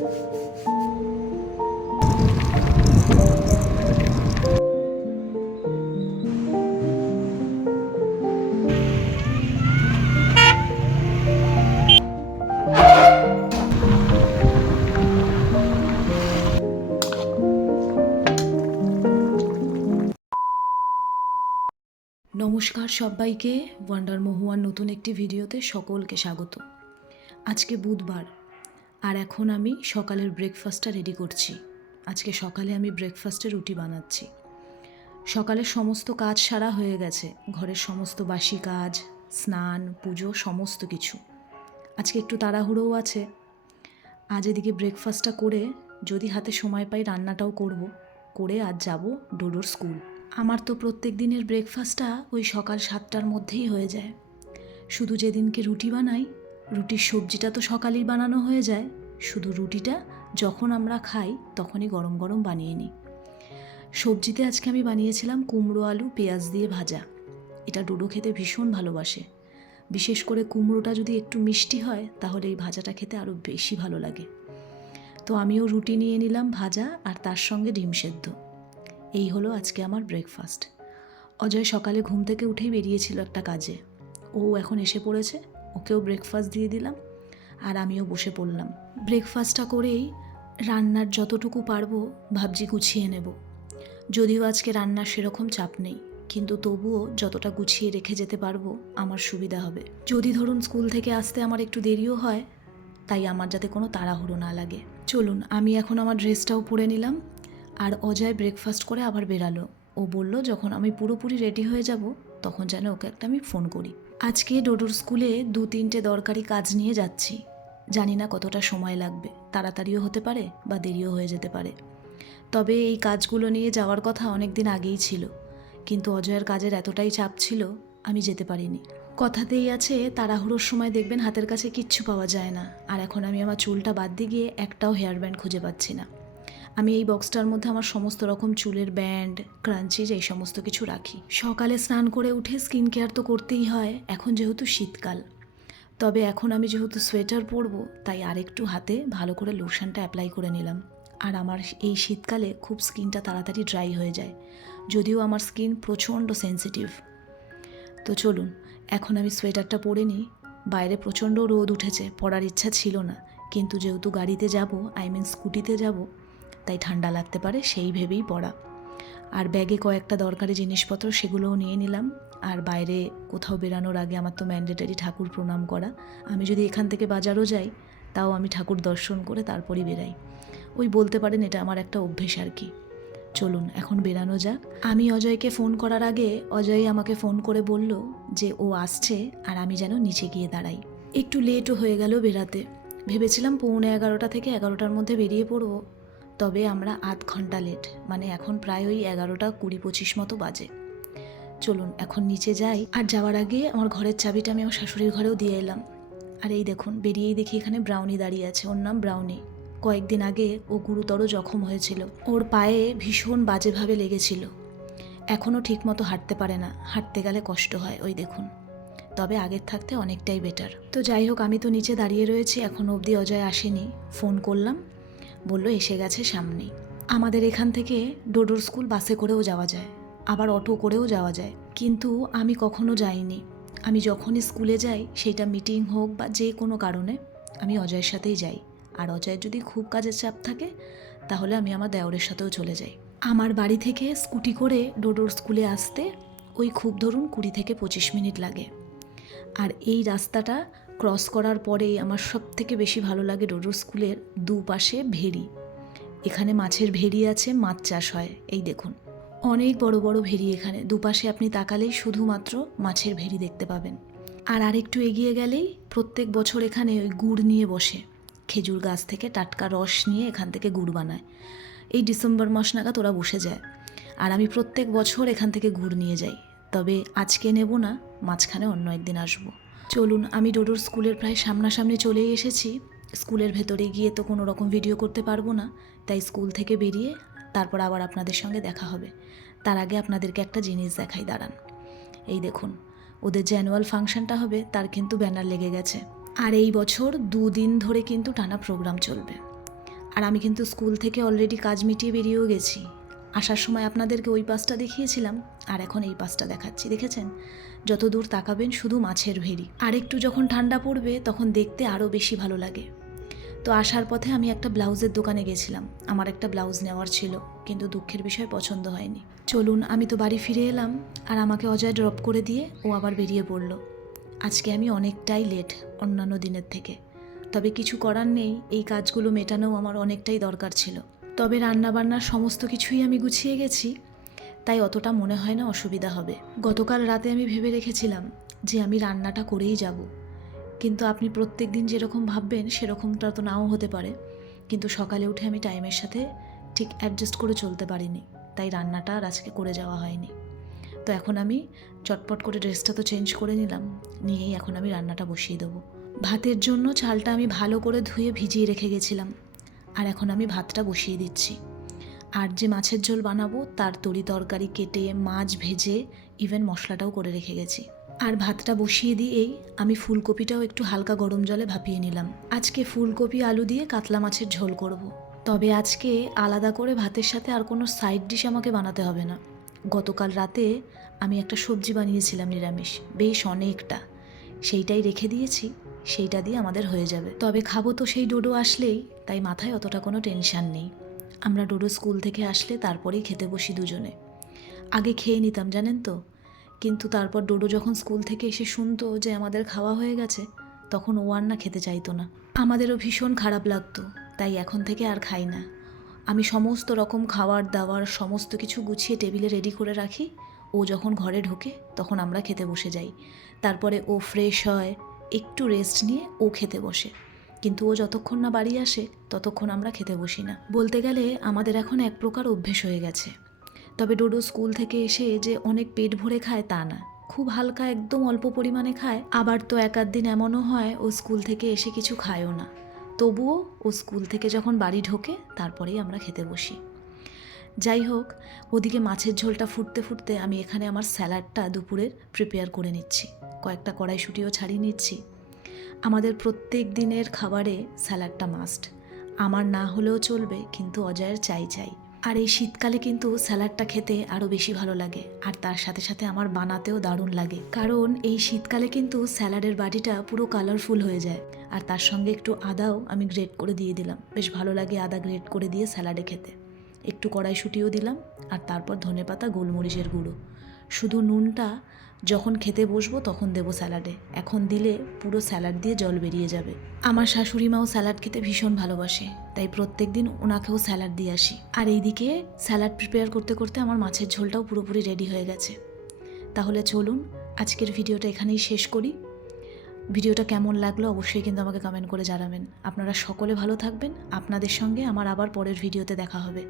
নমস্কার সবাইকে, ওয়ান্ডার মহুয়ার নতুন একটি ভিডিওতে সকলকে স্বাগত। আজকে বুধবার আর এখন আমি সকালের ব্রেকফাস্টটা রেডি করছি। আজকে সকালে আমি ব্রেকফাস্টে রুটি বানাচ্ছি। সকালের সমস্ত কাজ সারা হয়ে গেছে, ঘরের সমস্ত বাসি কাজ, স্নান, পুজো, সমস্ত কিছু। আজকে একটু তাড়াহুড়োও আছে। আজ এদিকে ব্রেকফাস্টটা করে যদি হাতে সময় পাই রান্নাটাও করে আজ যাব ডোডোর স্কুল। আমার তো প্রত্যেক দিনের ব্রেকফাস্টটা ওই সকাল 7টার মধ্যেই হয়ে যায়। শুধু যেদিনকে রুটি বানাই, রুটির সবজিটা তো সকালেই বানানো হয়ে যায়, শুধু রুটিটা যখন আমরা খাই তখনই গরম গরম বানিয়ে নিই। সবজিতে আজকে আমি বানিয়েছিলাম কুমড়ো আলু পেঁয়াজ দিয়ে ভাজা। এটা ডোডো খেতে ভীষণ ভালোবাসে। বিশেষ করে কুমড়োটা যদি একটু মিষ্টি হয় তাহলে এই ভাজাটা খেতে আরও বেশি ভালো লাগে। তো আমিও রুটি নিয়ে নিলাম ভাজা, আর তার সঙ্গে ডিম সেদ্ধ। এই হলো আজকে আমার ব্রেকফাস্ট। অজয় সকালে ঘুম থেকে উঠেই বেরিয়েছিল একটা কাজে, ও এখন এসে পড়েছে, ওকেও ব্রেকফাস্ট দিয়ে দিলাম আর আমিও বসে পড়লাম। ব্রেকফাস্টটা করেই রান্নার যতটুকু পারবো ভাবছি গুছিয়ে নেব। যদিও আজকে রান্নার সেরকম চাপ নেই, কিন্তু তবুও যতটা গুছিয়ে রেখে যেতে পারবো আমার সুবিধা হবে। যদি ধরুন স্কুল থেকে আসতে আমার একটু দেরিও হয়, তাই আমার যাতে কোনো তাড়াহুড়ো না লাগে। চলুন, আমি এখন আমার ড্রেসটাও পরে নিলাম। আর অজয় ব্রেকফাস্ট করে আবার বেরালো। ও বলল যখন আমি পুরোপুরি রেডি হয়ে যাব তখন যেন ওকে একটা আমি ফোন করি। আজকে ডোডোর স্কুলে 2-3টে দরকারি কাজ নিয়ে যাচ্ছি। জানি না কতটা সময় লাগবে, তাড়াতাড়িও হতে পারে বা দেরিও হয়ে যেতে পারে। তবে এই কাজগুলো নিয়ে যাওয়ার কথা অনেক দিন আগেই ছিল, কিন্তু অজয়ের কাজের এতটাই চাপ ছিল আমি যেতে পারিনি। কথাতেই আছে, তাড়াহুড়োর সময় দেখবেন হাতের কাছে কিচ্ছু পাওয়া যায় না। আর এখন আমি আমার চুলটা বাদ দিয়ে গিয়ে একটাও হেয়ার ব্যান্ড খুঁজে পাচ্ছি না। আমি এই বক্সটার মধ্যে আমার সমস্ত রকম চুলের ব্যান্ড, ক্রাঞ্চিজ, এই সমস্ত কিছু রাখি। সকালে স্নান করে উঠে স্কিন কেয়ার তো করতেই হয়, এখন যেহেতু শীতকাল। তবে এখন আমি যেহেতু সোয়েটার পরবো তাই আরেকটু হাতে ভালো করে লোশনটা অ্যাপ্লাই করে নিলাম। আর আমার এই শীতকালে খুব স্কিনটা তাড়াতাড়ি ড্রাই হয়ে যায়, যদিও আমার স্কিন প্রচণ্ড সেন্সিটিভ। তো চলুন, এখন আমি সোয়েটারটা পরে নিই। বাইরে প্রচণ্ড রোদ উঠেছে, পরার ইচ্ছা ছিল না, কিন্তু যেহেতু গাড়িতে যাব, স্কুটিতে যাব, তাই ঠান্ডা লাগতে পারে সেই ভেবেই পরা। আর ব্যাগে কয়েকটা দরকারি জিনিসপত্র সেগুলোও নিয়ে নিলাম। আর বাইরে কোথাও বেরানোর আগে আমার তো ম্যান্ডেটারি ঠাকুর প্রণাম করা। আমি যদি এখান থেকে বাজারও যাই তাও আমি ঠাকুর দর্শন করে তারপরই বেরাই। ওই বলতে পারেন এটা আমার একটা অভ্যেস আর কি। চলুন এখন বেরানো যাক। আমি অজয়কে ফোন করার আগে অজয় আমাকে ফোন করে বলল যে ও আসছে আর আমি যেন নিচে গিয়ে দাঁড়াই। একটু লেটও হয়ে গেল বেরাতে। ভেবেছিলাম 11:45 থেকে 11টার মধ্যে বেরিয়ে পড়ব, তবে আমরা আধ ঘন্টা লেট, মানে এখন প্রায় ওই 11:20-25 মতো বাজে। চলুন এখন নিচে যাই। আর যাওয়ার আগে আমার ঘরের চাবিটা আমি আমার শাশুড়ির ঘরেও দিয়ে এলাম। আর এই দেখুন, বেরিয়েই দেখি এখানে ব্রাউনি দাঁড়িয়ে আছে। ওর নাম ব্রাউনি। কয়েকদিন আগে ও গুরুতর জখম হয়েছিল, ওর পায়ে ভীষণ বাজেভাবে লেগেছিল। এখনও ঠিকমতো হাঁটতে পারে না, হাঁটতে গেলে কষ্ট হয়, ওই দেখুন। তবে আগের থাকতে অনেকটাই বেটার। তো যাই হোক, আমি তো নিচে দাঁড়িয়ে রয়েছি, এখনও অবধি অজয় আসেনি। ফোন করলাম, বলল এসে গেছে সামনেই। আমাদের এখান থেকে ডোডোর স্কুল বাসে করেও যাওয়া যায়, আবার অটো করেও যাওয়া যায়, কিন্তু আমি কখনো যাইনি। আমি যখনই স্কুলে যাই, সেটা মিটিং হোক বা যে কোনো কারণে, আমি অজয়ের সাথেই যাই। আর অজয়ের যদি খুব কাজের চাপ থাকে তাহলে আমি আমার দেওরের সাথেও চলে যাই। আমার বাড়ি থেকে স্কুটি করে ডোডোর স্কুলে আসতে ওই খুব ধরুন 20-25 মিনিট লাগে। আর এই রাস্তাটা ক্রস করার পরেই আমার সবথেকে বেশি ভালো লাগে ডোডোর স্কুলের দুপাশে ভেড়ি। এখানে মাছের ভেড়ি আছে, মাছ চাষ হয়। এই দেখুন, অনেক বড় বড় ভেড়ি এখানে। দুপাশে আপনি তাকালেই শুধুমাত্র মাছের ভেড়ি দেখতে পাবেন। আর আরেকটু এগিয়ে গেলেই প্রত্যেক বছর এখানে ওই গুড় নিয়ে বসে, খেজুর গাছ থেকে টাটকা রস নিয়ে এখান থেকে গুড় বানায়। এই ডিসেম্বর মাস নাগাদ ওরা বসে যায়, আর আমি প্রত্যেক বছর এখান থেকে গুড় নিয়ে যাই। তবে আজকে নেব না, মাঝখানে অন্য একদিন আসবো। চলুন, আমি ডোডোর স্কুলের প্রায় সামনাসামনি চলেই এসেছি। স্কুলের ভেতরে গিয়ে তো কোনো রকম ভিডিও করতে পারবো না, তাই স্কুল থেকে বেরিয়ে তারপর আবার আপনাদের সঙ্গে দেখা হবে। তার আগে আপনাদেরকে একটা জিনিস দেখাই, দাঁড়ান। এই দেখুন, ওদের যে অ্যানুয়াল ফাংশনটা হবে তার কিন্তু ব্যানার লেগে গেছে। আর এই বছর 2 দিন ধরে কিন্তু টানা প্রোগ্রাম চলবে। আর আমি কিন্তু স্কুল থেকে অলরেডি কাজ মিটিয়ে বেরিয়েও গেছি। আসার সময় আপনাদেরকে ওই পাশটা দেখিয়েছিলাম, আর এখন এই পাশটা দেখাচ্ছি। দেখেছেন, যত দূর তাকাবেন শুধু মাছের ভেড়ি। আর একটু যখন ঠান্ডা পড়বে তখন দেখতে আরও বেশি ভালো লাগে। তো আসার পথে আমি একটা ব্লাউজের দোকানে গেছিলাম, আমার একটা ব্লাউজ নেওয়ার ছিল, কিন্তু দুঃখের বিষয় পছন্দ হয়নি। চলুন, আমি তো বাড়ি ফিরে এলাম, আর আমাকে অজয় ড্রপ করে দিয়ে ও আবার বেরিয়ে পড়লো। আজকে আমি অনেকটাই লেট অন্যান্য দিনের থেকে, তবে কিছু করার নেই, এই কাজগুলো মেটানোও আমার অনেকটাই দরকার ছিল। তবে রান্নাবান্নার সমস্ত কিছুই আমি গুছিয়ে গেছি, তাই অতটা মনে হয় না অসুবিধা হবে। গতকাল রাতে আমি ভেবে রেখেছিলাম যে আমি রান্নাটা করেই যাব, কিন্তু আপনি প্রত্যেক দিন যেরকম ভাববেন সেরকমটা তো নাও হতে পারে। কিন্তু সকালে উঠে আমি টাইমের সাথে ঠিক অ্যাডজাস্ট করে চলতে পারিনি, তাই রান্নাটা আর আজকে করে যাওয়া হয়নি। তো এখন আমি চটপট করে ড্রেসটা তো চেঞ্জ করে নিলাম, নিয়েই এখন আমি রান্নাটা বসিয়ে দেবো। ভাতের জন্য চালটা আমি ভালো করে ধুয়ে ভিজিয়ে রেখে গেছিলাম, আর এখন আমি ভাতটা বসিয়ে দিচ্ছি। আর যে মাছের ঝোল বানাবো তার তরি তরকারি কেটে, মাছ ভেজে, ইভেন মশলাটাও করে রেখে গেছি। আর ভাতটা বসিয়ে দিয়েই আমি ফুলকপিটাও একটু হালকা গরম জলে ভাপিয়ে নিলাম। আজকে ফুলকপি আলু দিয়ে কাতলা মাছের ঝোল করব। তবে আজকে আলাদা করে ভাতের সাথে আর কোনো সাইড ডিশ আমাকে বানাতে হবে না। গতকাল রাতে আমি একটা সবজি বানিয়েছিলাম নিরামিষ, বেশ অনেকটা, সেইটাই রেখে দিয়েছি, সেইটা দিয়ে আমাদের হয়ে যাবে। তবে খাবো তো সেই ডোডো আসলেই, তাই মাথায় অতটা কোনো টেনশান নেই। আমরা ডোডো স্কুল থেকে আসলে তারপরেই খেতে বসি দুজনে। আগে খেয়ে নিতাম জানেন তো, কিন্তু তারপর ডোডো যখন স্কুল থেকে এসে শুনতো যে আমাদের খাওয়া হয়ে গেছে, তখন ও আর না খেতে চাইতো না। আমাদেরও ভীষণ খারাপ লাগতো, তাই এখন থেকে আর খাই না। আমি সমস্ত রকম খাবার দাবার সমস্ত কিছু গুছিয়ে টেবিলে রেডি করে রাখি। ও যখন ঘরে ঢোকে তখন আমরা খেতে বসে যাই। তারপরে ও ফ্রেশ হয়, একটু রেস্ট নিয়ে ও খেতে বসে। কিন্তু ও যতক্ষণ না বাড়ি আসে ততক্ষণ আমরা খেতে বসি না। বলতে গেলে আমাদের এখন এক প্রকার অভ্যেস হয়ে গেছে। তবে ডোডো স্কুল থেকে এসে যে অনেক পেট ভরে খায় তা না, খুব হালকা একদম অল্প পরিমাণে খায়। আবার তো এক আধ দিন এমনও হয় ও স্কুল থেকে এসে কিছু খায়ও না। তবুও ও স্কুল থেকে যখন বাড়ি ঢোকে তারপরেই আমরা খেতে বসি। যাই হোক, ওদিকে মাছের ঝোলটা ফুটতে ফুটতে আমি এখানে আমার স্যালাডটা দুপুরের প্রিপেয়ার করে নিচ্ছি। কয়েকটা কড়াইশুঁটিও ছাড়িয়ে নিচ্ছি। আমাদের প্রত্যেক দিনের খাবারে স্যালাডটা মাস্ট। আমার না হলেও চলবে, কিন্তু অজয়ের চাই চাই। আর এই শীতকালে কিন্তু স্যালাডটা খেতে আরও বেশি ভালো লাগে, আর তার সাথে সাথে আমার বানাতেও দারুণ লাগে। কারণ এই শীতকালে কিন্তু স্যালাডের বাটিটা পুরো কালারফুল হয়ে যায়। আর তার সঙ্গে একটু আদাও আমি গ্রেট করে দিয়ে দিলাম, বেশ ভালো লাগে আদা গ্রেট করে দিয়ে স্যালাডে খেতে। একটু কড়াইশুঁটিও দিলাম, আর তারপর ধনেপাতা, গোলমরিচের গুঁড়ো। শুধু নুনটা যখন খেতে বসবো তখন দেবো স্যালাডে, এখন দিলে পুরো স্যালাড দিয়ে জল বেরিয়ে যাবে। আমার শাশুড়ি মাও স্যালাড খেতে ভীষণ ভালোবাসে, তাই প্রত্যেক দিন ওনাকেও স্যালাড দিয়ে আসি। আর এইদিকে স্যালাড প্রিপেয়ার করতে করতে আমার মাছের ঝোলটাও পুরোপুরি রেডি হয়ে গেছে। তাহলে চলুন আজকের ভিডিওটা এখানেই শেষ করি। ভিডিওটা কেমন লাগলো অবশ্যই কিন্তু আমাকে কমেন্ট করে জানাবেন। আপনারা সকলে ভালো থাকবেন। আপনাদের সঙ্গে আমার আবার পরের ভিডিওতে দেখা হবে।